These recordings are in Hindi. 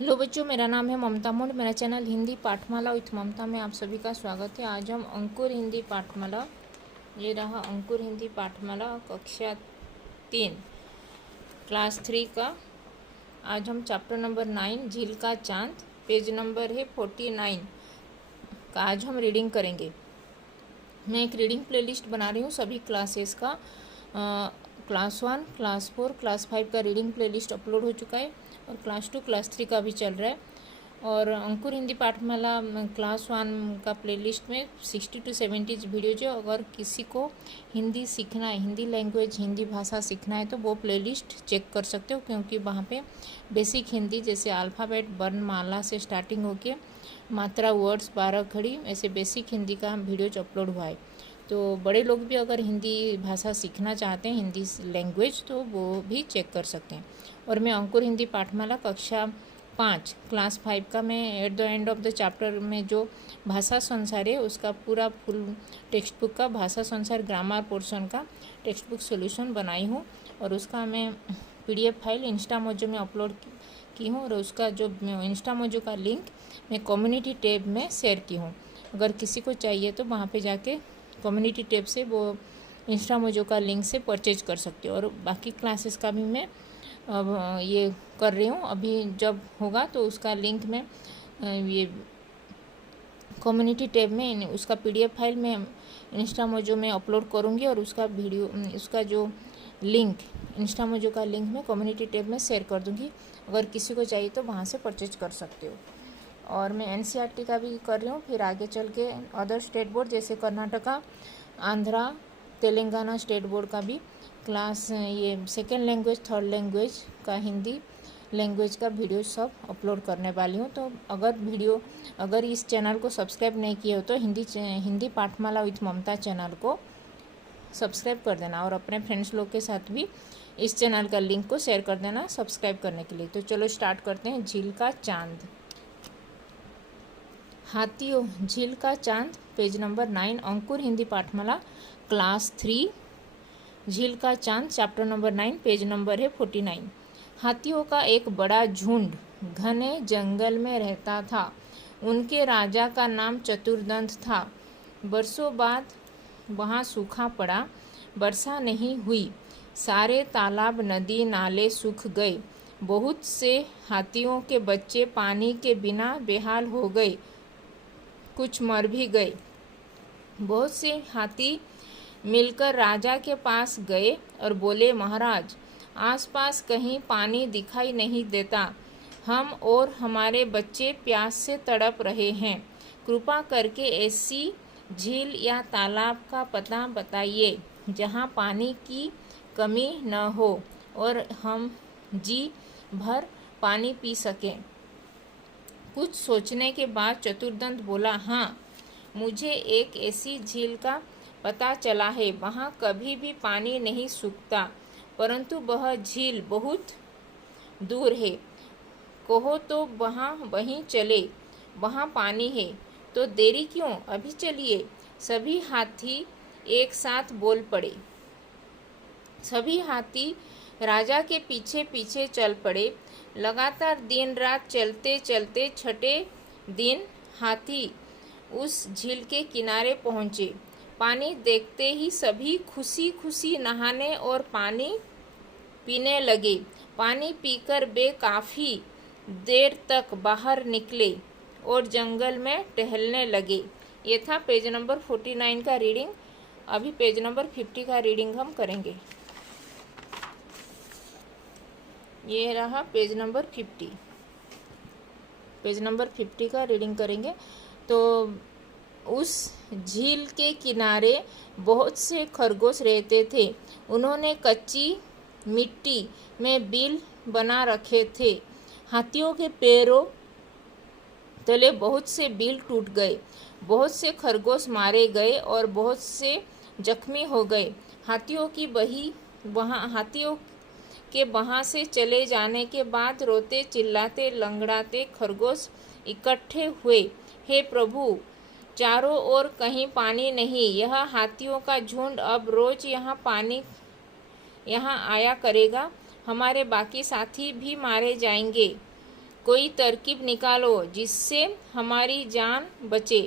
हेलो बच्चों, मेरा नाम है ममता मुंड। मेरा चैनल हिंदी पाठमाला विथ ममता में आप सभी का स्वागत है। आज हम अंकुर हिंदी पाठमाला, ये रहा अंकुर हिंदी पाठमाला कक्षा 3 क्लास 3 का। आज हम चैप्टर नंबर 9 झील का चांद, पेज नंबर है 49 का आज हम रीडिंग करेंगे। मैं एक रीडिंग प्लेलिस्ट बना रही हूँ सभी क्लासेस का। क्लास 1, क्लास 4, क्लास 5 का रीडिंग प्लेलिस्ट अपलोड हो चुका है और क्लास 2, क्लास 3 का भी चल रहा है। और अंकुर हिंदी पाठमाला क्लास 1 का प्लेलिस्ट में 60 to 70 वीडियो जो, अगर किसी को हिंदी सीखना है, हिंदी लैंग्वेज, हिंदी भाषा सीखना है तो वो प्लेलिस्ट चेक कर सकते हो, क्योंकि वहाँ पे बेसिक हिंदी जैसे अल्फ़ाबेट, वर्णमाला से स्टार्टिंग होके मात्रा, वर्ड्स, 12 खड़ी, ऐसे बेसिक हिंदी का वीडियोज अपलोड हुआ है। तो बड़े लोग भी अगर हिंदी भाषा सीखना चाहते हैं, हिंदी लैंग्वेज, तो वो भी चेक कर सकते हैं। और मैं अंकुर हिंदी पाठमाला कक्षा 5 क्लास 5 का मैं at the end of the chapter में जो भाषा संसार है उसका पूरा फुल टेक्स्ट बुक का भाषा संसार ग्रामर पोर्शन का टेक्स्ट बुक सोल्यूशन बनाई हूँ और उसका मैं PDF फाइल इंस्टामोजो में अपलोड की हूँ और उसका जो इंस्टामोजो का लिंक मैं कम्युनिटी टैब में शेयर की हूँ। अगर किसी को चाहिए तो वहाँ पे जाके कम्युनिटी टैब से वो इंस्टामोजो का लिंक से परचेज कर सकते हो। और बाकी क्लासेस का भी मैं अब ये कर रही हूँ, अभी जब होगा तो उसका लिंक मैं ये कम्युनिटी टैब में उसका PDF फाइल मैं इंस्टामोजो में अपलोड करूँगी और उसका वीडियो, उसका जो लिंक, इंस्टामोजो का लिंक मैं कम्युनिटी टैब में शेयर कर दूँगी। अगर किसी को चाहिए तो वहाँ से परचेज कर सकते हो। और मैं NCERT का भी कर रही हूँ, फिर आगे चल के अदर स्टेट बोर्ड जैसे कर्नाटका, आंध्रा, तेलंगाना स्टेट बोर्ड का भी क्लास ये सेकेंड लैंग्वेज, थर्ड लैंग्वेज का हिंदी लैंग्वेज का वीडियो सब अपलोड करने वाली हूँ। तो अगर इस चैनल को सब्सक्राइब नहीं किए हो तो हिंदी पाठमाला विथ ममता चैनल को सब्सक्राइब कर देना और अपने फ्रेंड्स लोग के साथ भी इस चैनल का लिंक को शेयर कर देना सब्सक्राइब करने के लिए। तो चलो स्टार्ट करते हैं। झील का चांद। हाथियों, झील का चांद, पेज नंबर 9, अंकुर हिंदी पाठमाला क्लास 3 झील का चांद, चैप्टर नंबर 9, पेज नंबर है 49। हाथियों का एक बड़ा झुंड घने जंगल में रहता था। उनके राजा का नाम चतुर्दंत था। बरसों बाद वहाँ सूखा पड़ा, वर्षा नहीं हुई। सारे तालाब, नदी, नाले सूख गए। बहुत से हाथियों के बच्चे पानी के बिना बेहाल हो गए, कुछ मर भी गए। बहुत से हाथी मिलकर राजा के पास गए और बोले, महाराज, आसपास कहीं पानी दिखाई नहीं देता। हम और हमारे बच्चे प्यास से तड़प रहे हैं। कृपा करके ऐसी झील या तालाब का पता बताइए जहाँ पानी की कमी न हो और हम जी भर पानी पी सकें। कुछ सोचने के बाद चतुर्दंत बोला, हाँ, मुझे एक ऐसी झील का पता चला है। वहाँ कभी भी पानी नहीं सूखता, परंतु वह झील बहुत दूर है। कहो तो वहीं चले, वहाँ पानी है। तो देरी क्यों, अभी चलिए। सभी हाथी एक साथ बोल पड़े। सभी हाथी राजा के पीछे पीछे चल पड़े। लगातार दिन रात चलते चलते छठे दिन हाथी उस झील के किनारे पहुँचे। पानी देखते ही सभी खुशी खुशी नहाने और पानी पीने लगे। पानी पीकर वे काफ़ी देर तक बाहर निकले और जंगल में टहलने लगे। ये था पेज नंबर 49 का रीडिंग। अभी पेज नंबर 50 का रीडिंग हम करेंगे। ये रहा पेज नंबर 50। पेज नंबर 50 का रीडिंग करेंगे। तो उस झील के किनारे बहुत से खरगोश रहते थे। उन्होंने कच्ची मिट्टी में बिल बना रखे थे। हाथियों के पैरों तले बहुत से बिल टूट गए। बहुत से खरगोश मारे गए और बहुत से जख्मी हो गए। हाथियों के वहाँ से चले जाने के बाद रोते चिल्लाते लंगड़ाते खरगोश इकट्ठे हुए। हे प्रभु, चारों ओर कहीं पानी नहीं। यह हाथियों का झुंड अब रोज यहाँ आया करेगा। हमारे बाकी साथी भी मारे जाएंगे। कोई तरकीब निकालो जिससे हमारी जान बचे।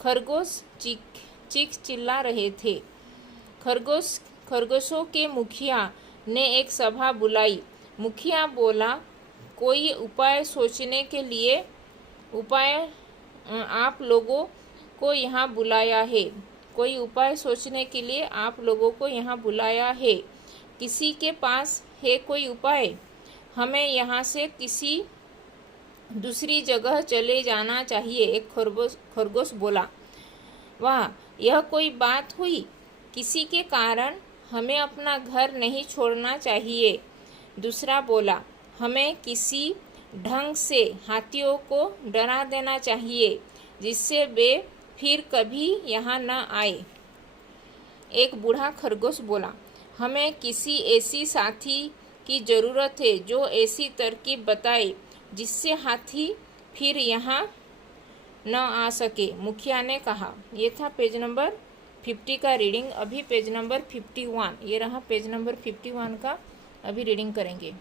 खरगोश चीख चिल्ला रहे थे। खरगोशों के मुखिया ने एक सभा बुलाई। मुखिया बोला, कोई उपाय सोचने के लिए आप लोगों को यहाँ बुलाया है। कोई उपाय सोचने के लिए आप लोगों को यहाँ बुलाया है। किसी के पास है कोई उपाय? हमें यहाँ से किसी दूसरी जगह चले जाना चाहिए। एक खरगोश बोला। वाह, यह कोई बात हुई? किसी के कारण हमें अपना घर नहीं छोड़ना चाहिए। दूसरा बोला, हमें किसी ढंग से हाथियों को डरा देना चाहिए जिससे वे फिर कभी यहाँ न आए। एक बूढ़ा खरगोश बोला, हमें किसी ऐसी साथी की ज़रूरत है जो ऐसी तरकीब बताए जिससे हाथी फिर यहाँ न आ सके। मुखिया ने कहा। ये था पेज नंबर 50 का रीडिंग। अभी पेज नंबर 51, ये रहा पेज नंबर 51 का, अभी रीडिंग करेंगे।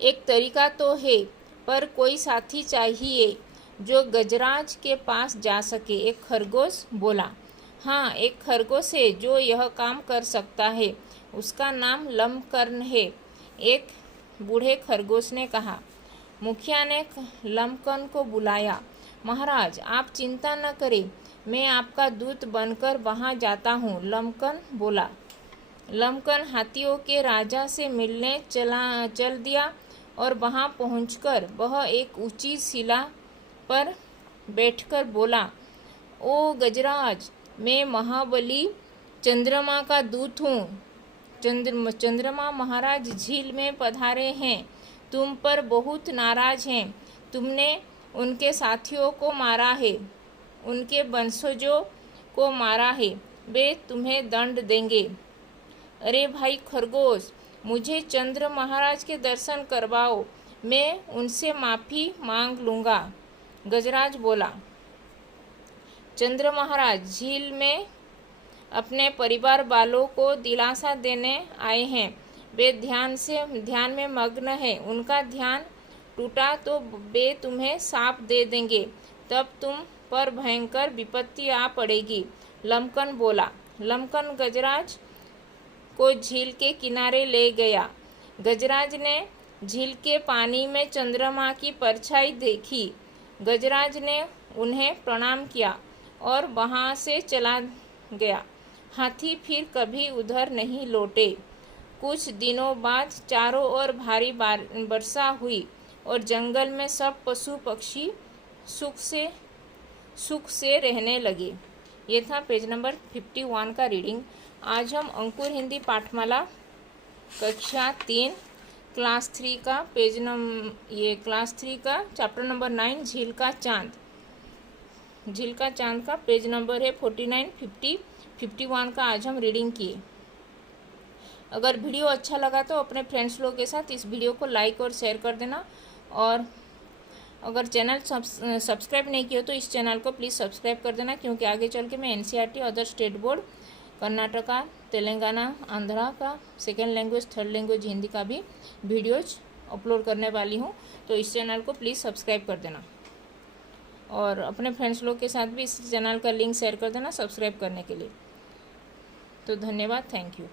एक तरीका तो है, पर कोई साथी चाहिए जो गजराज के पास जा सके। एक खरगोश बोला। हाँ, एक खरगोश है जो यह काम कर सकता है। उसका नाम लम्बकर्न है। एक बूढ़े खरगोश ने कहा। मुखिया ने लम्बकर्न को बुलाया। महाराज, आप चिंता न करें, मैं आपका दूत बनकर वहाँ जाता हूँ। लम्बकर्न बोला। लम्बकर्न हाथियों के राजा से मिलने चल दिया और वहाँ पहुंचकर वह एक ऊंची शिला पर बैठकर बोला, ओ गजराज, मैं महाबली चंद्रमा का दूत हूँ। चंद्रमा महाराज झील में पधारे हैं। तुम पर बहुत नाराज हैं। तुमने उनके साथियों को मारा है, उनके वंशजों को मारा है। वे तुम्हें दंड देंगे। अरे भाई खरगोश, मुझे चंद्र महाराज के दर्शन करवाओ, मैं उनसे माफ़ी मांग लूँगा। गजराज बोला। चंद्र महाराज झील में अपने परिवार वालों को दिलासा देने आए हैं। वे ध्यान में मग्न हैं। उनका ध्यान टूटा तो वे तुम्हें साप दे देंगे, तब तुम पर भयंकर विपत्ति आ पड़ेगी। लम्बकर्न बोला। लम्बकर्न गजराज को झील के किनारे ले गया। गजराज ने झील के पानी में चंद्रमा की परछाई देखी। गजराज ने उन्हें प्रणाम किया और वहां से चला गया। हाथी फिर कभी उधर नहीं लौटे। कुछ दिनों बाद चारों ओर भारी वर्षा हुई और जंगल में सब पशु पक्षी सुख से रहने लगे। ये था पेज नंबर 51 का रीडिंग। आज हम अंकुर हिंदी पाठमाला कक्षा 3 क्लास 3 का क्लास 3 का चैप्टर नंबर 9 झील का चांद का पेज नंबर है 49, 50, 51 का आज हम रीडिंग किए। अगर वीडियो अच्छा लगा तो अपने फ्रेंड्स लोगों के साथ इस वीडियो को लाइक और शेयर कर देना। और अगर चैनल सब्सक्राइब नहीं किया तो इस चैनल को प्लीज़ सब्सक्राइब कर देना, क्योंकि आगे चल के मैं NCERT, other state board, Karnataka, Telangana, Andhra का second language, third language Hindi का भी वीडियोज अपलोड करने वाली हूँ। तो इस चैनल को प्लीज़ सब्सक्राइब कर देना और अपने फ्रेंड्स लोग के साथ भी इस चैनल का लिंक शेयर कर देना सब्सक्राइब करने के लिए। तो धन्यवाद, थैंक यू।